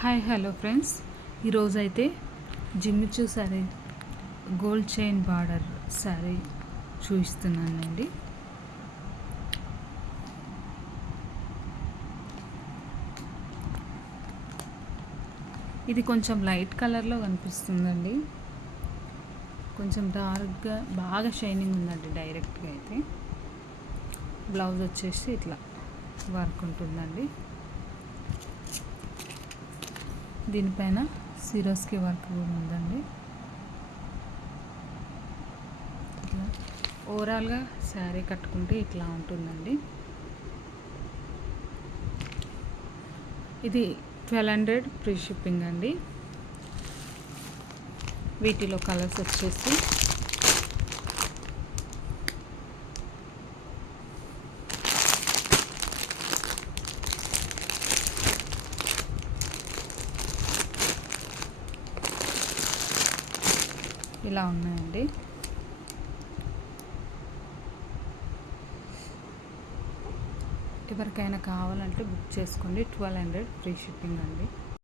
Hi hello friends, ఈరోజైతే Jimmy Choo sari gold chain border sari చూపిస్తున్నానండి. ఇది కొంచెం లైట్ కలర్లో కనిపిస్తుందండి. కొంచెం డార్క్గా బాగా షైనింగ్ ఉందండి. డైరెక్ట్గా అయితే బ్లౌజ్ వచ్చేసి ఇట్లా వర్క్ ఉంటుందండి. దీనిపైన సిరోస్కి వర్క్ కూడా ఉందండి. ఇట్లా ఓవరాల్గా శారీ కట్టుకుంటే ఇట్లా ఉంటుందండి. ఇది 1200 ఫ్రీ షిప్పింగ్ అండి. వీటిలో కలర్స్ వచ్చేసి ఇలా ఉన్నాయండి. ఎవరికైనా కావాలంటే బుక్ చేసుకోండి. 1200 ఫ్రీ షిప్పింగ్ అండి.